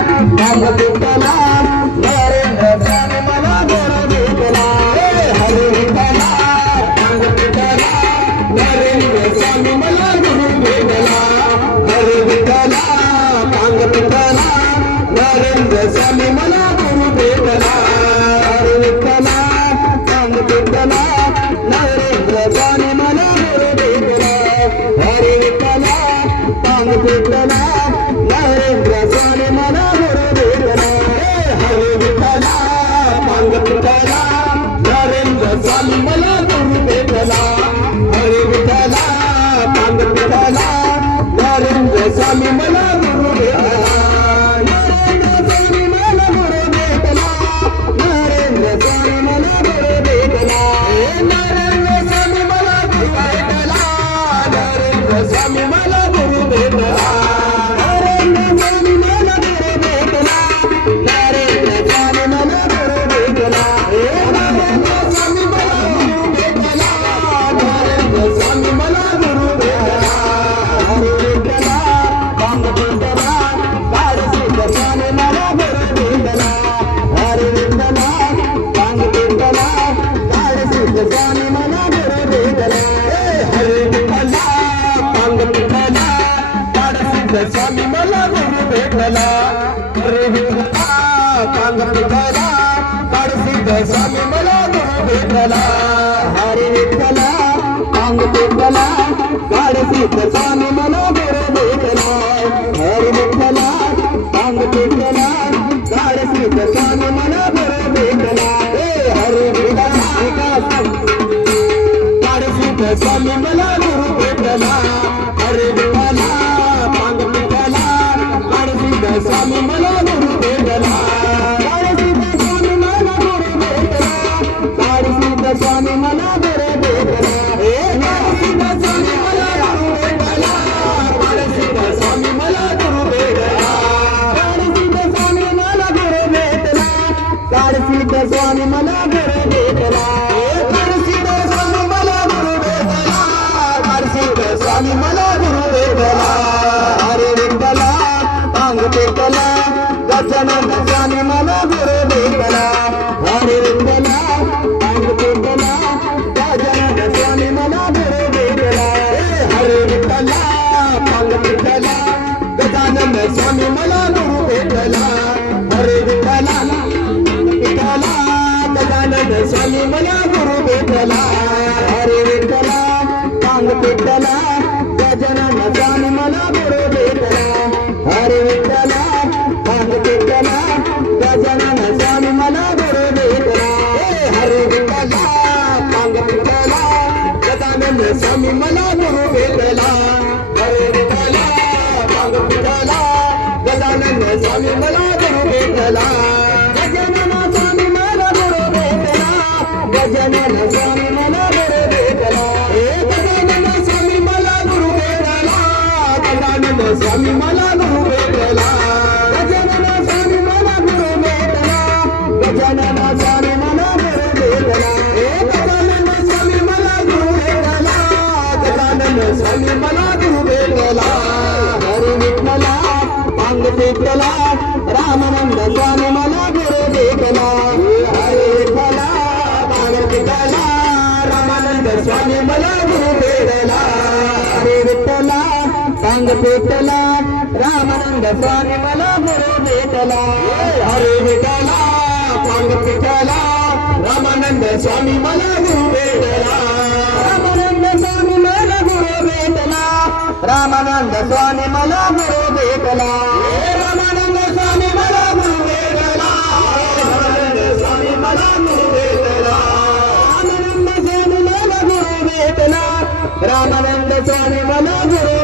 पांग तुटला नरेंद्र स्वामी मला गुरु भेटला हरे विठ्ठला पांग तुटला नरेंद्र स्वामी मला गुरु भेटला हरे विठ्ठला पांग तुटला नरेंद्र स्वामी मला गुरु भेटला हरे विठ्ठला पांग तुटला नरेंद्र स्वामी मला गुरु भेटला हरे विठ्ठला पांग तुटला नरेंद्र स्वामी मला गुरु भेटला हरे विठ्ठला पांग तुटला नरेंद्र स्वामी मला गुरु भेटला हरे विठ्ठला पांग तुटला नरेंद्र स्वामी मला गुरु भेटला नरेंद्र स्वामी मला गुरु भेटला नरेंद्र स्वामी मला गुरु भेटला नरेंद्र स्वामी मला गुरु भेटला नरेंद्र स्वामी मला गुरु भेटला नरेंद्र स्वामी मला गुरु भेटला नरेंद्र स्वामी मला गुरु भेटला नरेंद्र स्वामी मला गुरु भेटला हरे विठ्ठला पांग तुटला काळसिद्ध स्वामी मला गुरु भेटला हरे विठ्ठला पांग तुटला काळसिद्ध स्वामी मला गुरु भेटला हरे विठ्ठला पांग तुटला काळसिद्ध स्वामी मला गुरु भेटला हरे विठ्ठला पांग तुटला काळसिद्ध स्वामी मला गुरु भेटला हरे विठ्ठला पांग तुटला काळसिद्ध स्वामी मला गुरु भेटला हरे विठ्ठला पांग तुटला काळसिद्ध स्वामी मला गुरु भेटला हरे विठ्ठला काळसिद्ध स्वामी मला गुरु भेटला हरे विठ्ठला पांग तुटला काळसिद्ध स्वामी मला गुरु भेटला काळसिद्ध स्वामी मला गुरु भेटला काळसिद्ध स्वामी मला गुरु भेटला काळसिद्ध स्वामी मला गुरु भेटला काळसिद्ध स्वामी मला गुरु भेटला काळसिद्ध स्वामी मला गुरु भेटला काळसिद्ध स्वामी मला गुरु भेटला काळसिद्ध स्वामी मला गुरु भेटला काळसिद्ध स्वामी मला गुरु भेटला हरे विठ्ठला पांग तुटला गजानन स्वामी मला गुरु भेटला हरे विठ्ठला पांग तुटला गजानन स्वामी मला गुरु भेटला हरे विठ्ठला पांग तुटला गजानन स्वामी मला गुरु भेटला हरे विठ्ठला विठ्ठला गजानन स्वामी मला गुरु भेटला हरे विठ्ठला पांग तुटला गजानन स्वामी मला गुरु भेटला हरे विठ्ठला पांग तुटला गजानन स्वामी मला गुरु भेटला हरे विठ्ठला पांग तुटला गजानन स्वामी मला गुरु भेटला हरे विठ्ठला पांग तुटला गजानन स्वामी मला गुरु भेटला गजानन स्वामी मला गुरु भेटला गजानन स्वामी मला गुरु भेटला गजानन स्वामी मला गुरु भेटला गजानन स्वामी मला गुरु भेटला गजानन स्वामी मला गुरु भेटला गजानन स्वामी मला गुरु भेटला गजानन स्वामी मला गुरु भेटला गजानन स्वामी मला गुरु भेटला हरे विठ्ठला पांग तुटला रामानंद स्वामी मला गुरु भेटला हरे विठ्ठला पांग तुटला रामानंद स्वामी मला गुरु भेटला हरे विठ्ठला पांग तुटला रामानंद स्वामी मला गुरु भेटला हरे विठ्ठला पांग तुटला रामानंद स्वामी मला गुरु भेटला रामानंद स्वामी मला गुरु भेटला रामानंद स्वामी मला गुरु भेटला रामानंद स्वामी मला गुरु भेटला रामानंद स्वामी मला गुरु भेटला रामानंद स्वामी मला गुरु भेटला रामानंद स्वामी मला गुरु